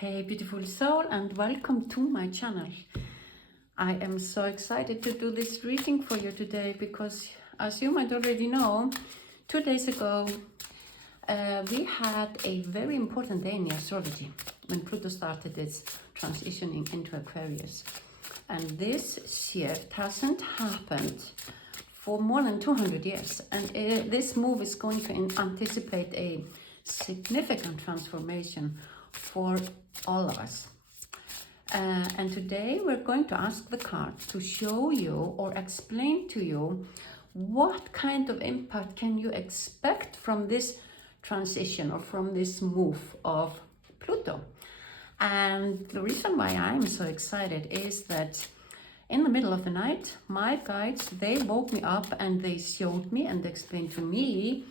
Hey beautiful soul, and welcome to my channel. I am so excited to do this reading for you today because, as you might already know, 2 days ago we had a very important day in the astrology when Pluto started its transitioning into Aquarius. And this shift hasn't happened for more than 200 years, and this move is going to anticipate a significant transformation for all of us. And today we're going to ask the cards to show you or explain to you what kind of impact can you expect from this transition or from this move of Pluto. And the reason why I'm so excited is that in the middle of the night, my guides, they woke me up and they showed me and explained to me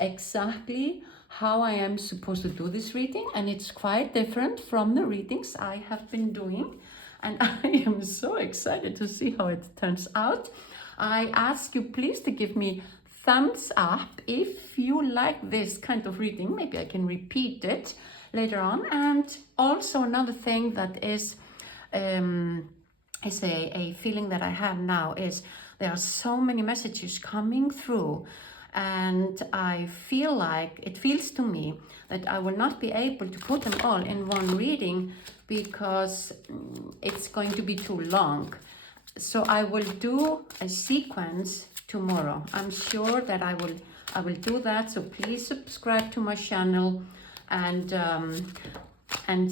exactly how I am supposed to do this reading, and it's quite different from the readings I have been doing, and I am so excited to see how it turns out. I ask you please to give me thumbs up if you like this kind of reading. Maybe I can repeat it later on. And also another thing that is a feeling that I have now is there are so many messages coming through, and I feel like it feels to me that I will not be able to put them all in one reading because it's going to be too long. So I will do a sequence tomorrow. I'm sure that I will do that. So please subscribe to my channel and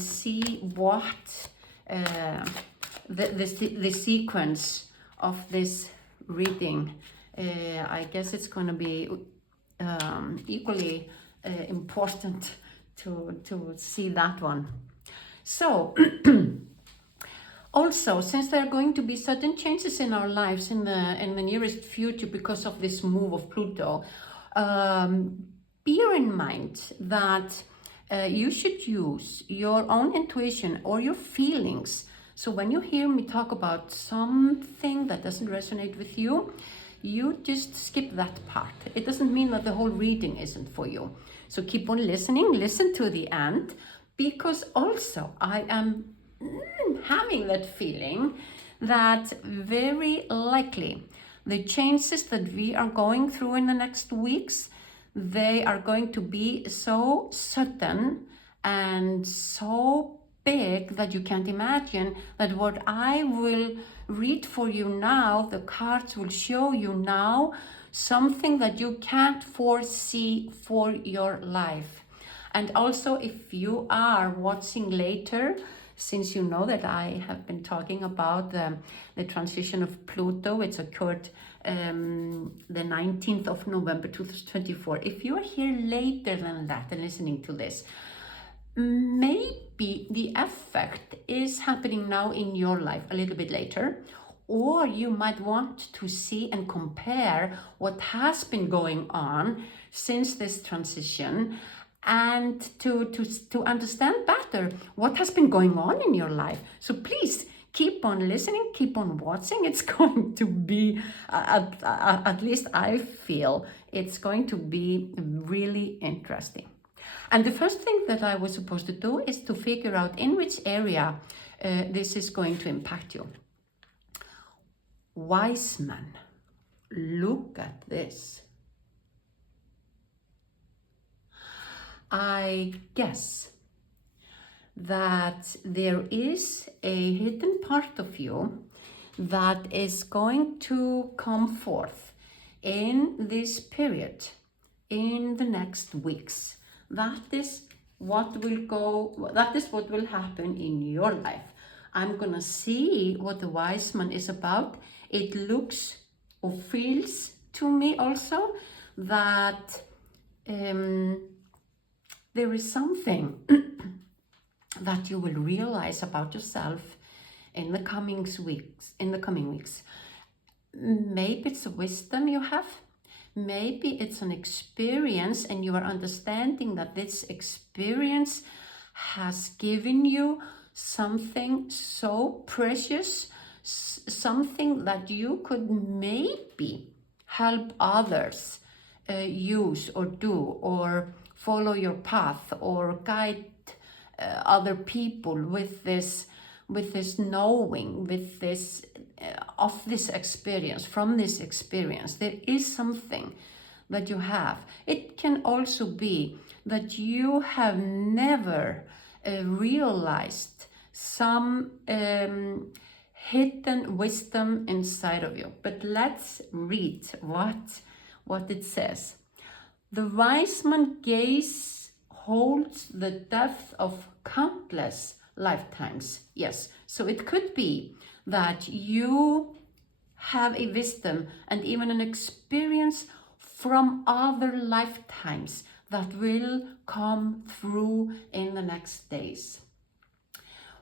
see what the sequence of this reading. I guess it's going to be equally important to see that one. So also, since there are going to be certain changes in our lives in the nearest future because of this move of Pluto, bear in mind that you should use your own intuition or your feelings. So when you hear me talk about something that doesn't resonate with you, you just skip that part. It doesn't mean that the whole reading isn't for you. So keep on listening, listen to the end, because also I am having that feeling that very likely the changes that we are going through in the next weeks, they are going to be so sudden and so big that you can't imagine that what I will read for you now, the cards will show you now something that you can't foresee for your life. And also, if you are watching later, since you know that I have been talking about the transition of Pluto, which occurred the 19th of November 2024. If you are here later than that and listening to this, maybe the effect is happening now in your life a little bit later, or you might want to see and compare what has been going on since this transition, and to understand better what has been going on in your life. So please keep on listening, keep on watching. It's going to be, at least I feel, it's going to be really interesting. And the first thing that I was supposed to do is to figure out in which area this is going to impact you. Wise man, look at this. I guess that there is a hidden part of you that is going to come forth in this period, in the next weeks. That is what will happen in your life. I'm gonna see what the wise man is about. It looks or feels to me also that there is something that you will realize about yourself in the coming weeks. Maybe it's a wisdom you have. Maybe it's an experience and you are understanding that this experience has given you something so precious, something that you could maybe help others use or do, or follow your path, or guide other people with this knowing, with this of this experience, from this experience. There is something that you have. It can also be that you have never realized some hidden wisdom inside of you. But let's read what it says. The wise man gaze holds the depth of countless lifetimes. Yes, so it could be that you have a wisdom and even an experience from other lifetimes that will come through in the next days.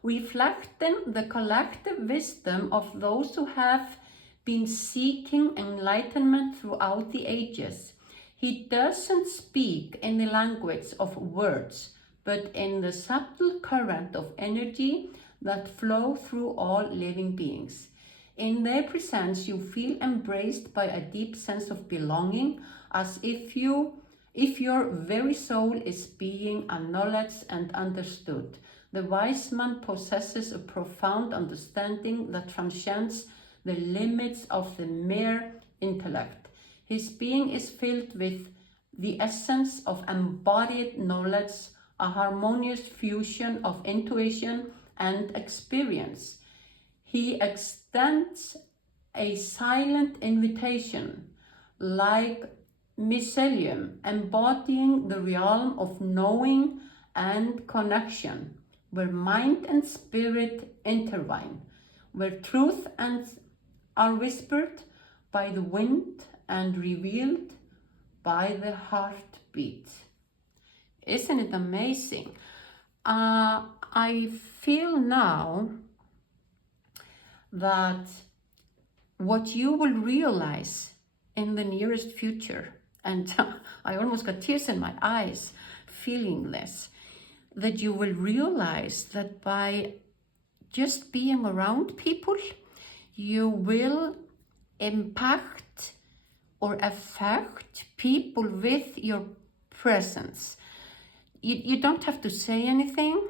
Reflecting the collective wisdom of those who have been seeking enlightenment throughout the ages. He doesn't speak in the language of words, but in the subtle current of energy that flow through all living beings. In their presence, you feel embraced by a deep sense of belonging, as if your very soul is being acknowledged and understood. The wise man possesses a profound understanding that transcends the limits of the mere intellect. His being is filled with the essence of embodied knowledge, a harmonious fusion of intuition and experience. He extends a silent invitation, like mycelium, embodying the realm of knowing and connection, where mind and spirit intertwine, where truth are whispered by the wind and revealed by the heartbeat. Isn't it amazing? I feel now that what you will realize in the nearest future, and I almost got tears in my eyes feeling this, that you will realize that by just being around people, you will impact or affect people with your presence. You don't have to say anything.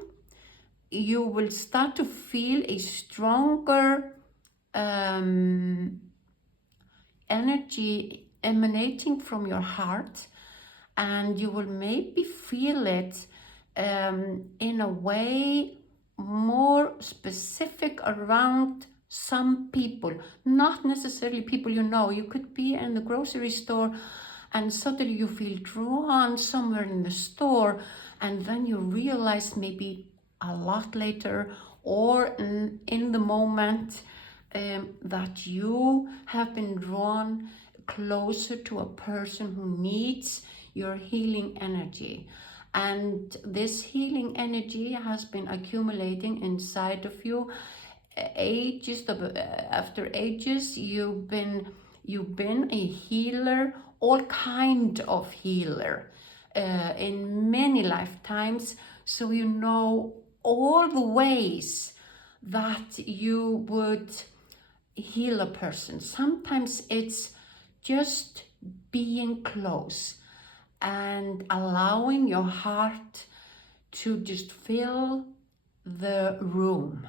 You will start to feel a stronger energy emanating from your heart, and you will maybe feel it in a way more specific around some people, not necessarily people you know. You could be in the grocery store and suddenly you feel drawn somewhere in the store, and then you realize maybe a lot later or in the moment that you have been drawn closer to a person who needs your healing energy. And this healing energy has been accumulating inside of you after ages. You've been a healer, all kind of healer in many lifetimes. So you know all the ways that you would heal a person. Sometimes it's just being close and allowing your heart to just fill the room,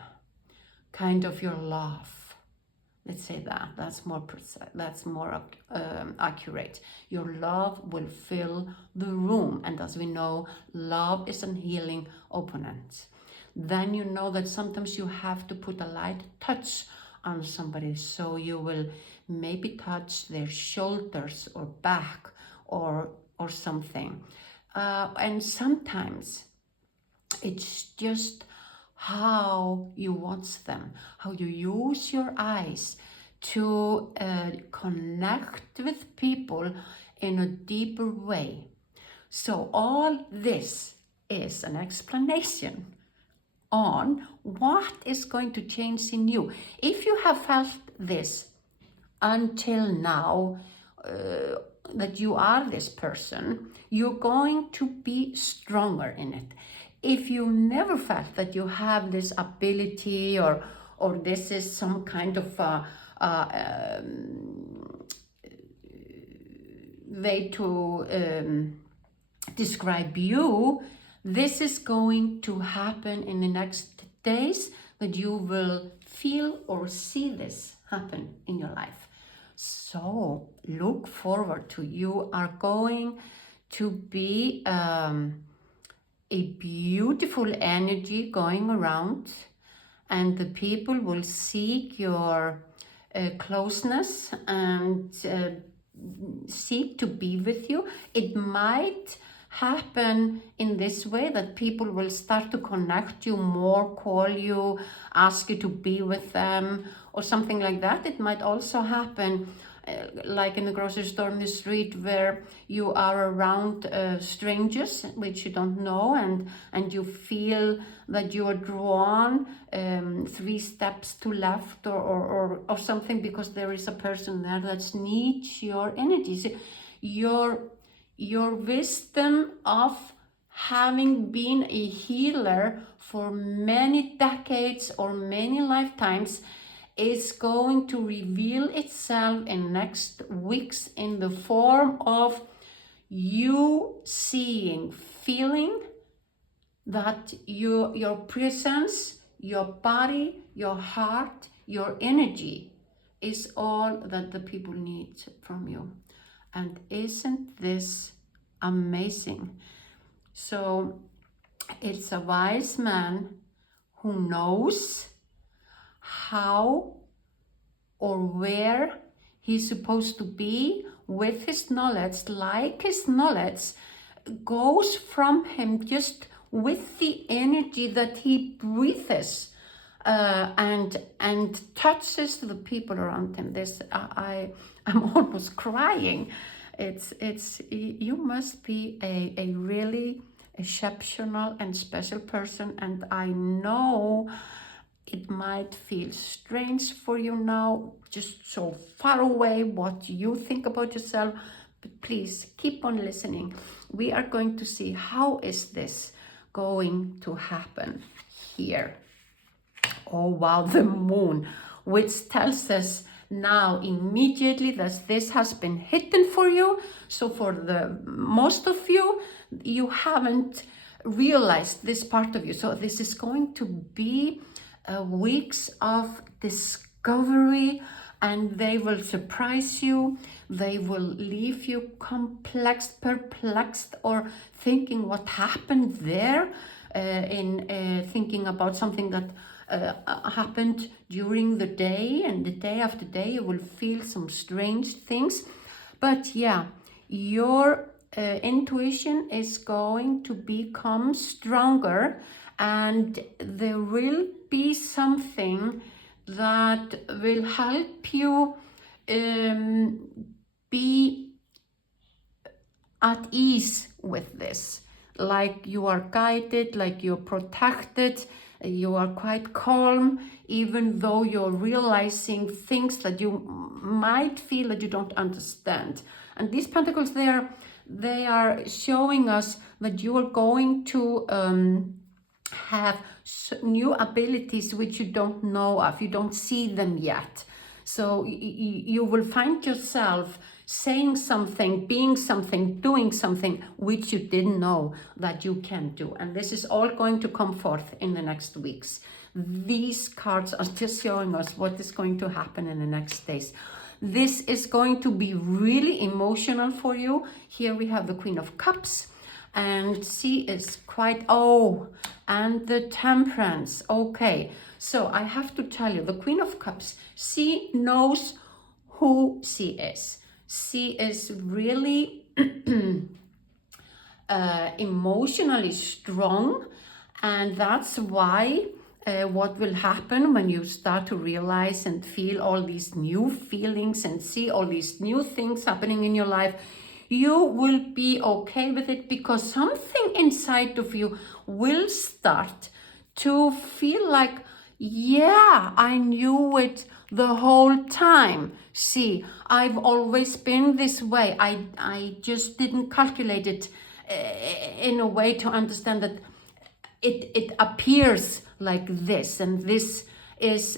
kind of your love. Let's say that's more precise, that's more accurate. Your love will fill the room, and as we know, love is a healing opponent. Then you know that sometimes you have to put a light touch on somebody, so you will maybe touch their shoulders or back or something. And sometimes it's just how you watch them, how you use your eyes to connect with people in a deeper way. So all this is an explanation on what is going to change in you. If you have felt this until now, that you are this person, you're going to be stronger in it. If you never felt that you have this ability or this is some kind of way to describe you, This is going to happen in the next days, that you will feel or see this happen in your life. So look forward to, you are going to be a beautiful energy going around, and the people will seek your closeness and seek to be with you. It might happen in this way, that people will start to connect you more, call you, ask you to be with them, or something like that. It might also happen like in the grocery store, in the street, where you are around strangers which you don't know, and you feel that you are drawn 3 steps to left or something, because there is a person there that needs your energies, your wisdom of having been a healer for many decades or many lifetimes is going to reveal itself in next weeks in the form of you seeing, feeling that your presence, your body, your heart, your energy is all that the people need from you. And isn't this amazing? So it's a wise man who knows how or where he's supposed to be with his knowledge, like his knowledge goes from him just with the energy that he breathes and touches the people around him. This I'm almost crying. It's you must be a really exceptional and special person, and I know it might feel strange for you now, just so far away what you think about yourself, but please keep on listening. We are going to see how is this going to happen here. Oh wow, the moon, which tells us now immediately that this has been hidden for you. So for the most of you, you haven't realized this part of you. So this is going to be weeks of discovery, and they will surprise you. They will leave you perplexed, or thinking what happened there, in thinking about something that happened during the day, and the day after day you will feel some strange things. But yeah, your intuition is going to become stronger, and there will be something that will help you be at ease with this, like you are guided, like you're protected, you are quite calm, even though you're realizing things that you might feel that you don't understand. And these pentacles, they are showing us that you are going to have new abilities which you don't know of, you don't see them yet. So you will find yourself saying something, being something, doing something which you didn't know that you can do. And this is all going to come forth in the next weeks. These cards are just showing us what is going to happen in the next days. This is going to be really emotional for you. Here we have the Queen of Cups, and she is quite, and the Temperance. Okay, so I have to tell you, the Queen of Cups, she knows who she is. She is really emotionally strong, and that's why what will happen when you start to realize and feel all these new feelings and see all these new things happening in your life, you will be okay with it, because something inside of you will start to feel like, yeah, I knew it the whole time. See, I've always been this way. I just didn't calculate it in a way to understand that it appears like this, and this is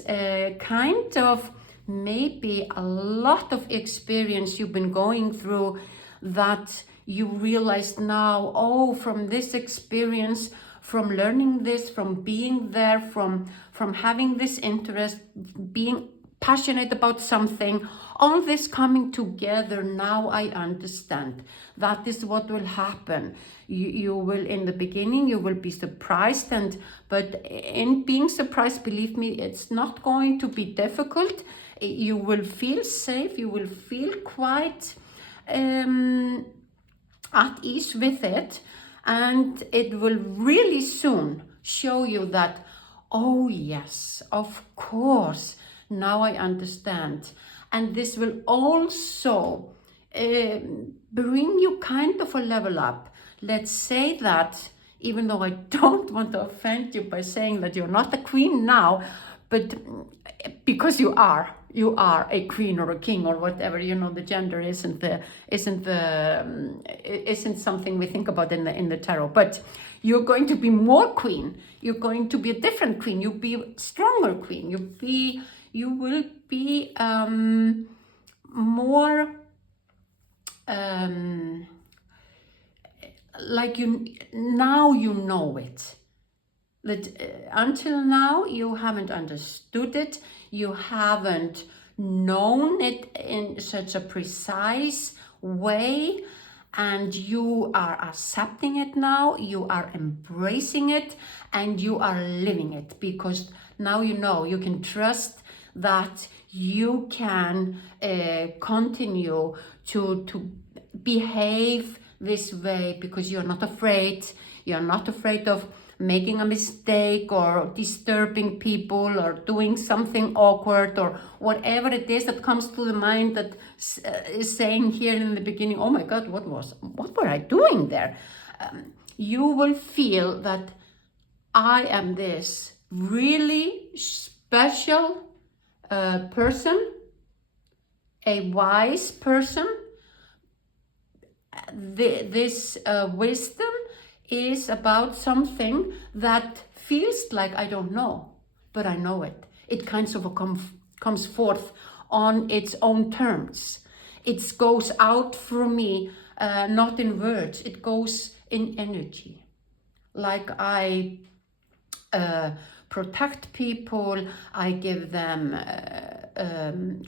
kind of maybe a lot of experience you've been going through, that you realize now, oh, from this experience, from learning this, from being there, from having this interest, being passionate about something, all this coming together, now I understand. That is what will happen. You will, in the beginning, you will be surprised, but in being surprised, believe me, it's not going to be difficult. You will feel safe, you will feel quite at ease with it, and it will really soon show you that, oh yes, of course, now I understand. And this will also bring you kind of a level up. Let's say that, even though I don't want to offend you by saying that you're not a queen now, but because you are a queen or a king or whatever, you know, the gender isn't something we think about in the tarot, but you're going to be more queen. You're going to be a different queen. You'll be a stronger queen. You will be more like now you know it. That until now you haven't understood it, you haven't known it in such a precise way, and you are accepting it now, you are embracing it, and you are living it, because now you know, you can trust that you can continue to behave this way, because you're not afraid. You're not afraid of making a mistake or disturbing people or doing something awkward or whatever it is that comes to the mind that is saying here in the beginning, oh my God, what were I doing there? You will feel that I am this really special person, a wise person. This wisdom is about something that feels like I don't know, but I know it. It kind of comes forth on its own terms. It goes out from me, not in words. It goes in energy. Like I protect people, I give them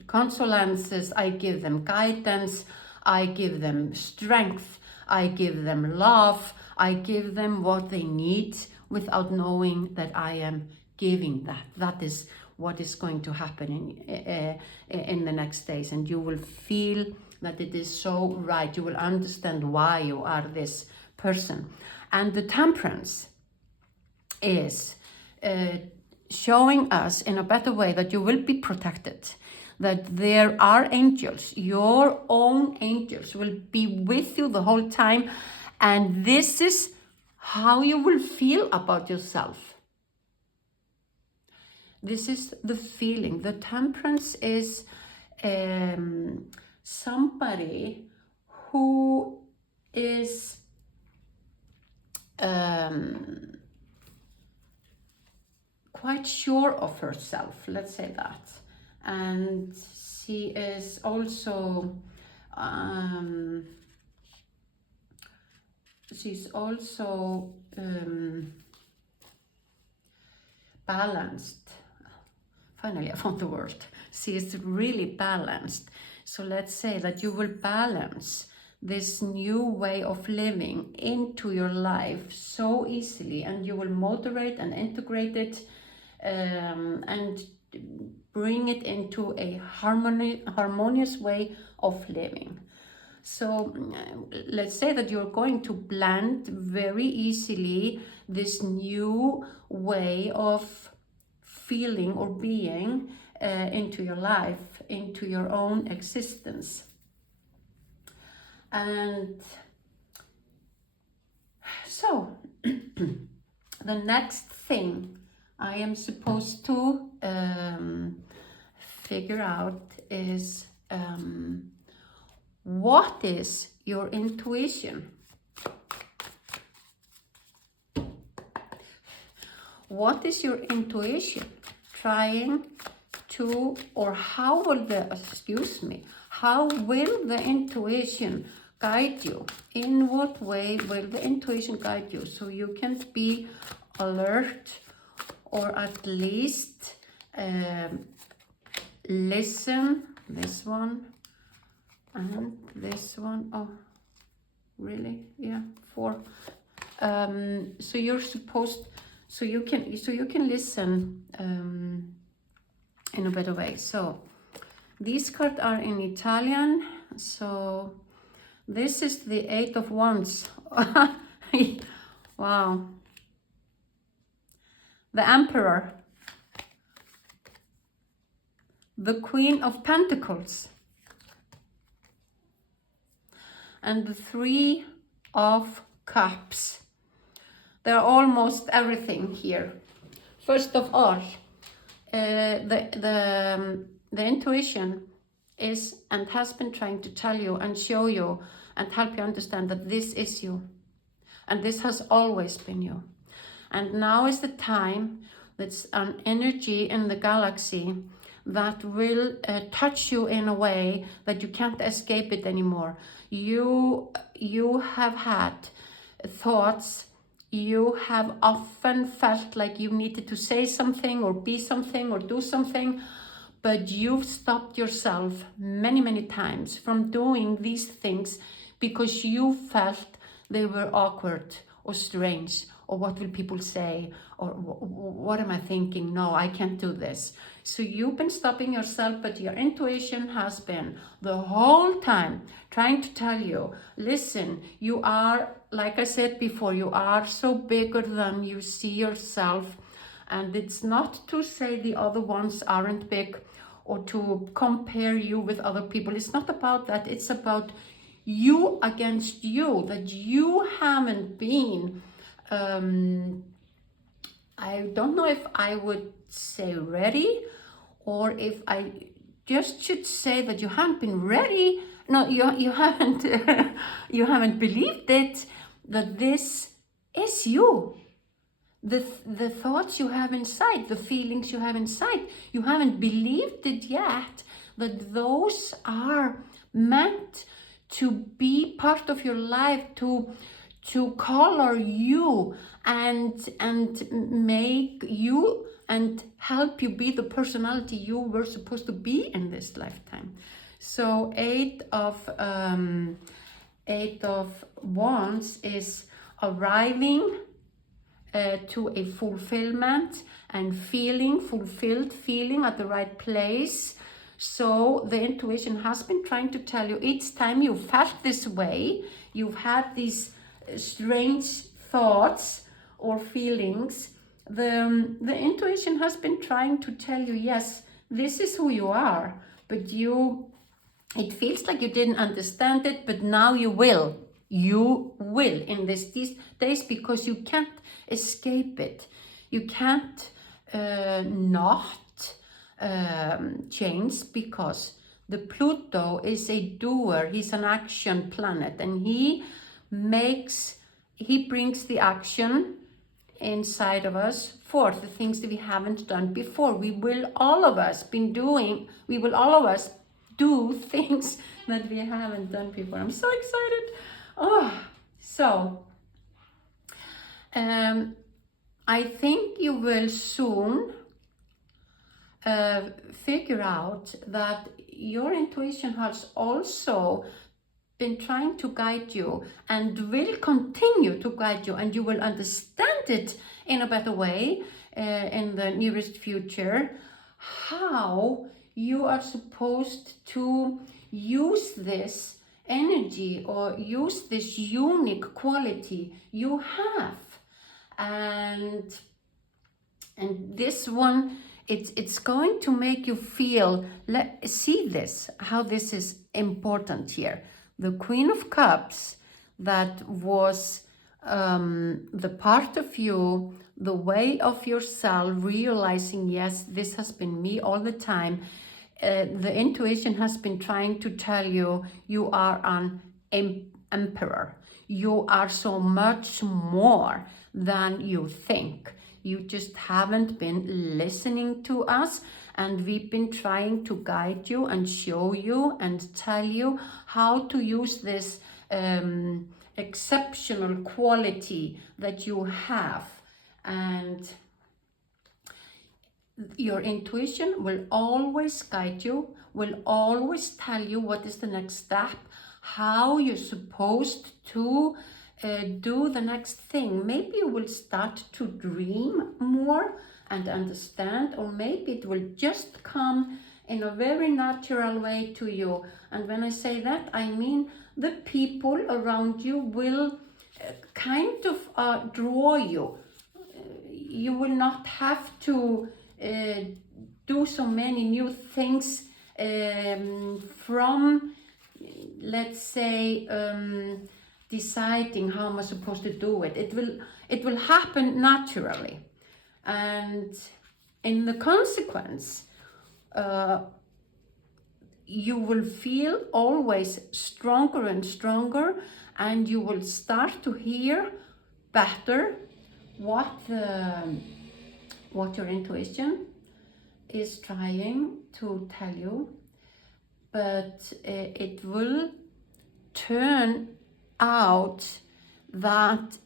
consolances, I give them guidance, I give them strength, I give them love, I give them what they need without knowing that I am giving that. That is what is going to happen in the next days, and you will feel that it is so right. You will understand why you are this person. And the temperance is showing us in a better way that you will be protected, that there are angels, your own angels will be with you the whole time, and this is how you will feel about yourself. This is the feeling. The temperance is somebody who is quite sure of herself, let's say that. And she is also balanced. Finally, I found the word. She is really balanced. So let's say that you will balance this new way of living into your life so easily, and you will moderate and integrate it and bring it into a harmonious way of living. So let's say that you're going to blend very easily this new way of feeling or being into your life, into your own existence. And so the next thing I am supposed to figure out is what is your intuition? What is your intuition trying to, or how will the intuition guide you? In what way will the intuition guide you? So you can be alert, or at least listen. This one and this one. Oh, really? Yeah, 4. So you're supposed, so you can listen in a better way. So these cards are in Italian. So this is the 8 of Wands. Wow. The Emperor, the Queen of Pentacles, and the 3 of Cups. They're almost everything here. First of all, the intuition is and has been trying to tell you and show you and help you understand that this is you, and this has always been you. And now is the time. That's an energy in the galaxy that will touch you in a way that you can't escape it anymore. You have had thoughts. You have often felt like you needed to say something or be something or do something, but you've stopped yourself many times from doing these things because you felt they were awkward or strange, or what will people say, or what am I thinking? No, I can't do this. So you've been stopping yourself, but your intuition has been the whole time trying to tell you, listen, you are, like I said before, you are so bigger than you see yourself. And it's not to say the other ones aren't big or to compare you with other people. It's not about that. It's about you against you, that you haven't been, I don't know if I would say ready, or if I just should say that you haven't been ready. No, you haven't, you haven't believed it, that this is you. The thoughts you have inside, the feelings you have inside, you haven't believed it yet, that those are meant to be part of your life, to color you and make you and help you be the personality you were supposed to be in this lifetime. So 8 of Wands is arriving to a fulfillment and feeling fulfilled, feeling at the right place. So the intuition has been trying to tell you, each time you felt this way, you've had these strange thoughts or feelings, the intuition has been trying to tell you, yes, this is who you are, but it feels like you didn't understand it, but now you will. You will in these days, because you can't escape it. You can't not change, because the Pluto is a doer. He's an action planet, and he brings the action inside of us for the things that we haven't done before. We will all of us do things that we haven't done before. I'm so excited. Oh, so I think you will soon figure out that your intuition has also been trying to guide you and will continue to guide you, and you will understand it in a better way in the nearest future, how you are supposed to use this energy or use this unique quality you have. And this one, it's going to make you feel, see this, how this is important here. The Queen of Cups, that was the part of you, the way of yourself, realizing, yes, this has been me all the time. The intuition has been trying to tell you, you are an emperor. You are so much more than you think. You just haven't been listening to us, and we've been trying to guide you and show you and tell you how to use this exceptional quality that you have. And your intuition will always guide you, will always tell you what is the next step, how you're supposed to do the next thing. Maybe you will start to dream more and understand, or maybe it will just come in a very natural way to you. And when I say that, I mean the people around you will kind of draw you. You will not have to do so many new things from, let's say, deciding how am I supposed to do it. It will happen naturally, and in the consequence, you will feel always stronger and stronger, and you will start to hear better what your intuition is trying to tell you. But it will turn out that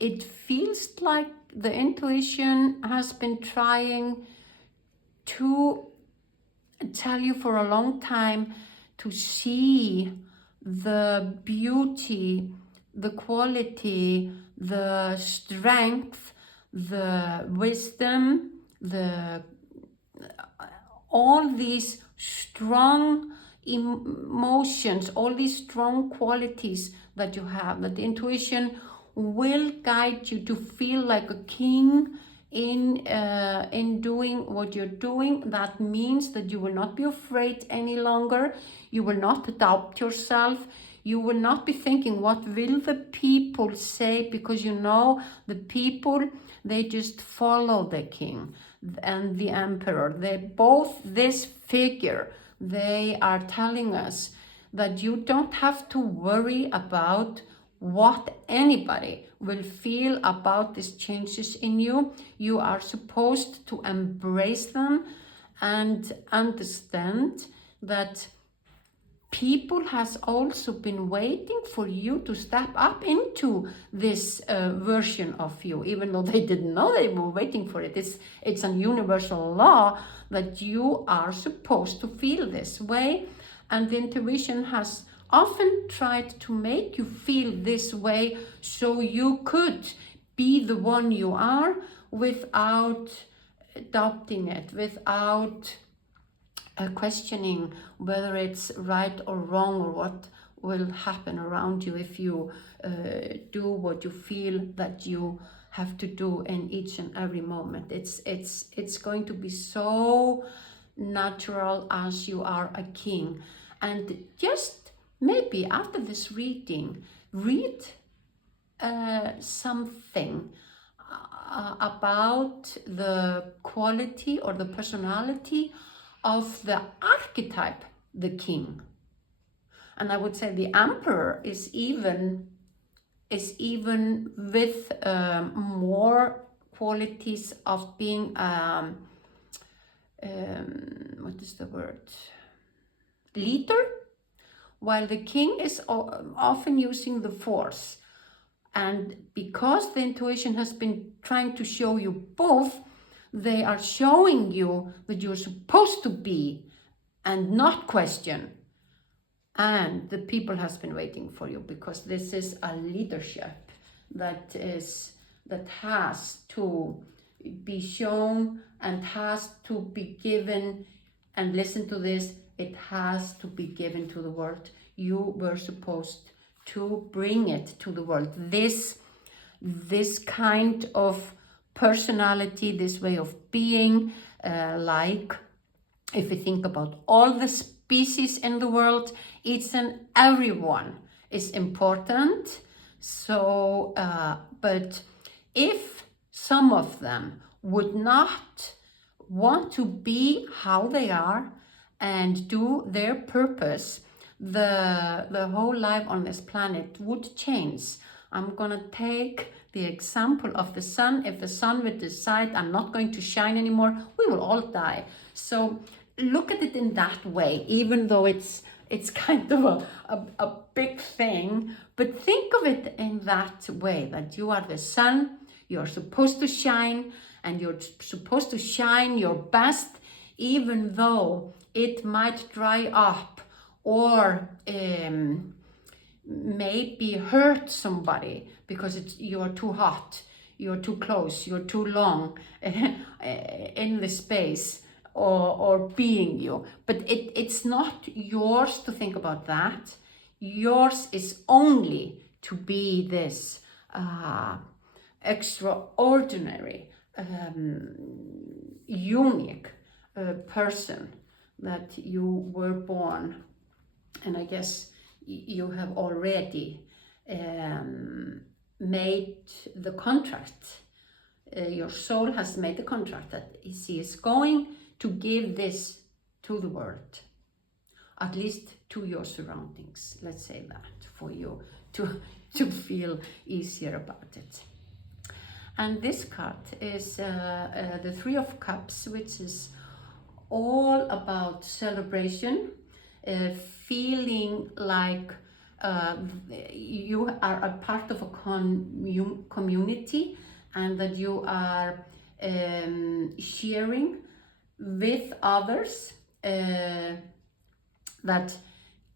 it feels like the intuition has been trying to tell you for a long time to see the beauty, the quality, the strength, the wisdom, all these strong emotions, all these strong qualities that you have, that the intuition will guide you to feel like a king in doing what you're doing. That means that you will not be afraid any longer. You will not doubt yourself. You will not be thinking, what will the people say? Because you know the people, they just follow the king and the emperor. They both, this figure, they are telling us that you don't have to worry about what anybody will feel about these changes in you. You are supposed to embrace them and understand that people has also been waiting for you to step up into this version of you, even though they didn't know they were waiting for it. It's a universal law that you are supposed to feel this way, and the intuition has often tried to make you feel this way so you could be the one you are without doubting it, without questioning whether it's right or wrong, or what will happen around you if you do what you feel that you have to do in each and every moment. It's going to be so natural as you are a king. And just maybe after this reading, read something about the quality or the personality of the archetype, the king. And I would say the emperor is even with more qualities of being what is the word, leader, while the king is often using the force. And because the intuition has been trying to show you both, they are showing you that you're supposed to be and not question. And the people has been waiting for you, because this is a leadership that has to be shown and has to be given. And listen to this, it has to be given to the world. You were supposed to bring it to the world. This kind of personality, this way of being, like if we think about all the species in the world, each and everyone is important. So, but if some of them would not want to be how they are and do their purpose, the whole life on this planet would change. I'm gonna take the example of the sun. If the sun would decide I'm not going to shine anymore, we will all die. So look at it in that way, even though it's it's kind of a big thing, but think of it in that way, that you are the sun, you're supposed to shine, and you're supposed to shine your best, even though it might dry up or maybe hurt somebody because you're too hot, you're too close, you're too long in the space or being you. But it's not yours to think about that. Yours is only to be this extraordinary, unique person that you were born. And I guess you have already made the contract. Your soul has made the contract that she is going to give this to the world, at least to your surroundings. Let's say that for you to feel easier about it. And this card is the Three of Cups, which is all about celebration, feeling like you are a part of a community, and that you are sharing with others, that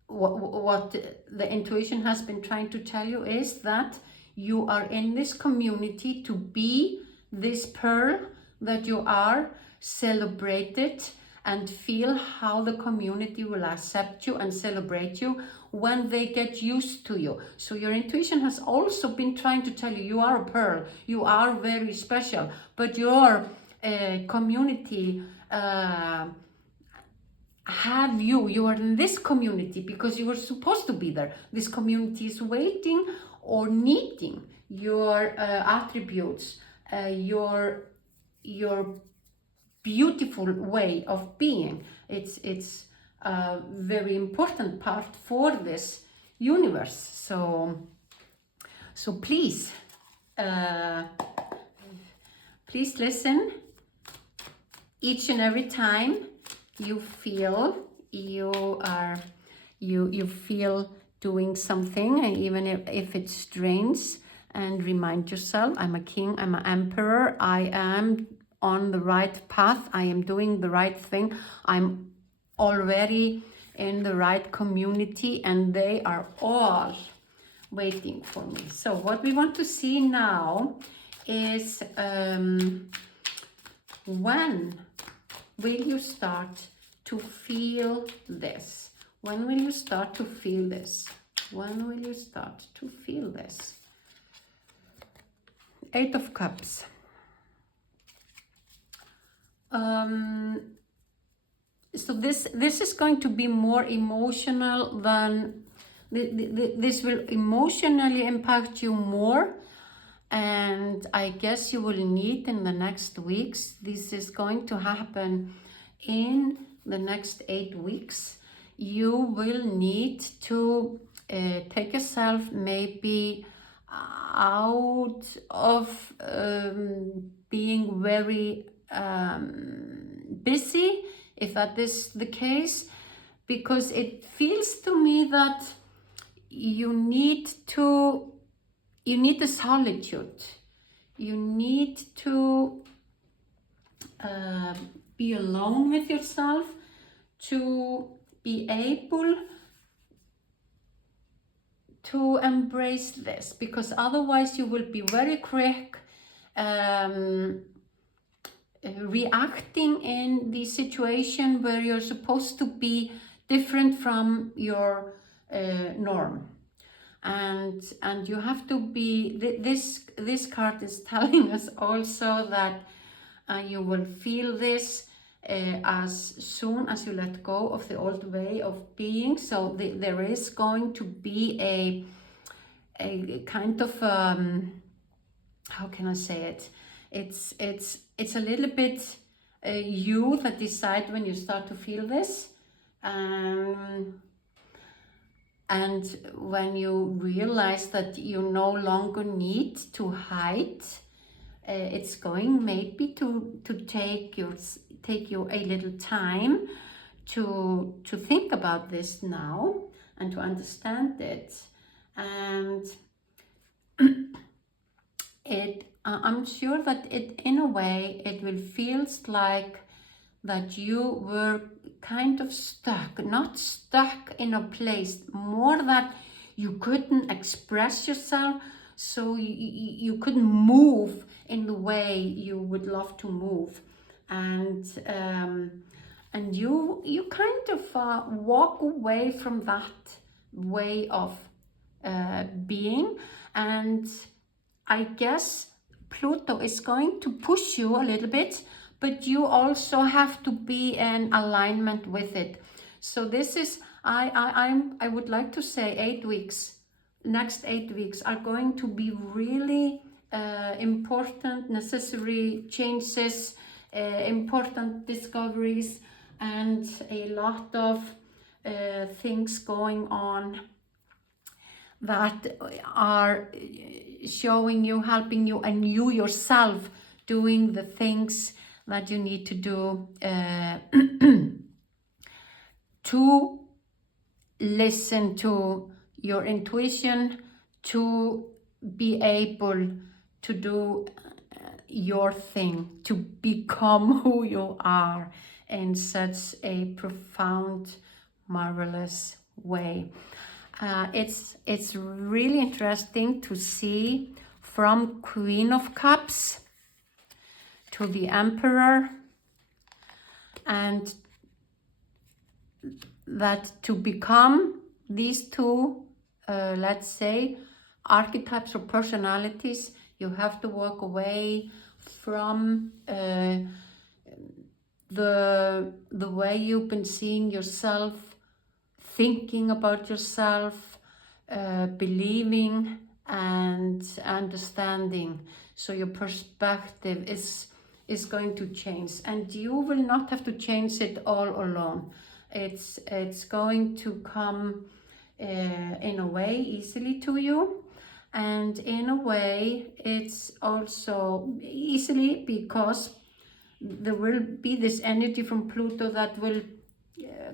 what the intuition has been trying to tell you is that you are in this community to be this pearl that you are, celebrated, and feel how the community will accept you and celebrate you when they get used to you. So your intuition has also been trying to tell you, you are a pearl, you are very special, but your community you are in this community because you were supposed to be there. This community is waiting or needing your attributes, your beautiful way of being. It's a very important part for this universe. So please listen each and every time you feel you feel doing something, and even if it's strange, and remind yourself, I'm a king, I'm an emperor, I am on the right path, I am doing the right thing, I'm already in the right community, and they are all waiting for me. So what we want to see now is when will you start to feel this? When will you start to feel this? When will you start to feel this? Eight of Cups. So this is going to be more emotional than this will emotionally impact you more, and I guess you will need in the next weeks. This is going to happen in the next 8 weeks. You will need to take yourself maybe out of being very busy, if that is the case, because it feels to me that you need the solitude. You need to be alone with yourself to be able to embrace this, because otherwise you will be very quick reacting in the situation where you're supposed to be different from your norm. And you have to be, this card is telling us also that you will feel this as soon as you let go of the old way of being. So there is going to be a kind of how can I say it? It's a little bit you that decide when you start to feel this, and when you realize that you no longer need to hide, it's going maybe to take you a little time to think about this now and to understand it. And I'm sure that it, in a way, it will feels like that you were kind of stuck, not stuck in a place, more that you couldn't express yourself, so you couldn't move in the way you would love to move. And you kind of walk away from that way of being. And I guess Pluto is going to push you a little bit, but you also have to be in alignment with it. So this is, I would like to say 8 weeks, next 8 weeks are going to be really important, necessary changes, important discoveries, and a lot of things going on that are showing you, helping you, and you yourself doing the things that you need to do to listen to your intuition, to be able to do your thing, to become who you are in such a profound, marvelous way. It's really interesting to see from Queen of Cups to the Emperor, and that to become these two, let's say, archetypes or personalities, you have to walk away from the way you've been seeing yourself, thinking about yourself, believing and understanding. So your perspective is going to change, and you will not have to change it all alone. It's going to come in a way easily to you, and in a way it's also easily because there will be this energy from Pluto that will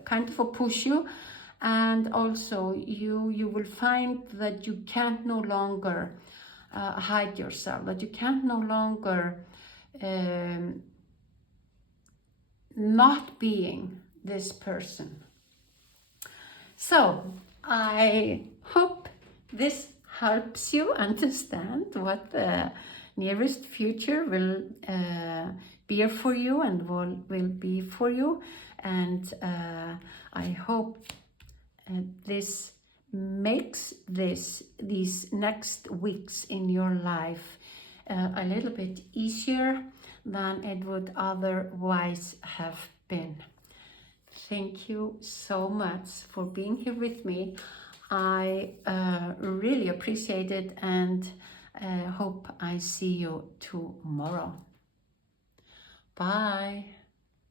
kind of push you. And also you will find that you can't no longer hide yourself, that you can't no longer not being this person. So I hope this helps you understand what the nearest future will bear for you and will be for you. And I hope this makes these next weeks in your life a little bit easier than it would otherwise have been. Thank you so much for being here with me. I really appreciate it, and hope I see you tomorrow. Bye.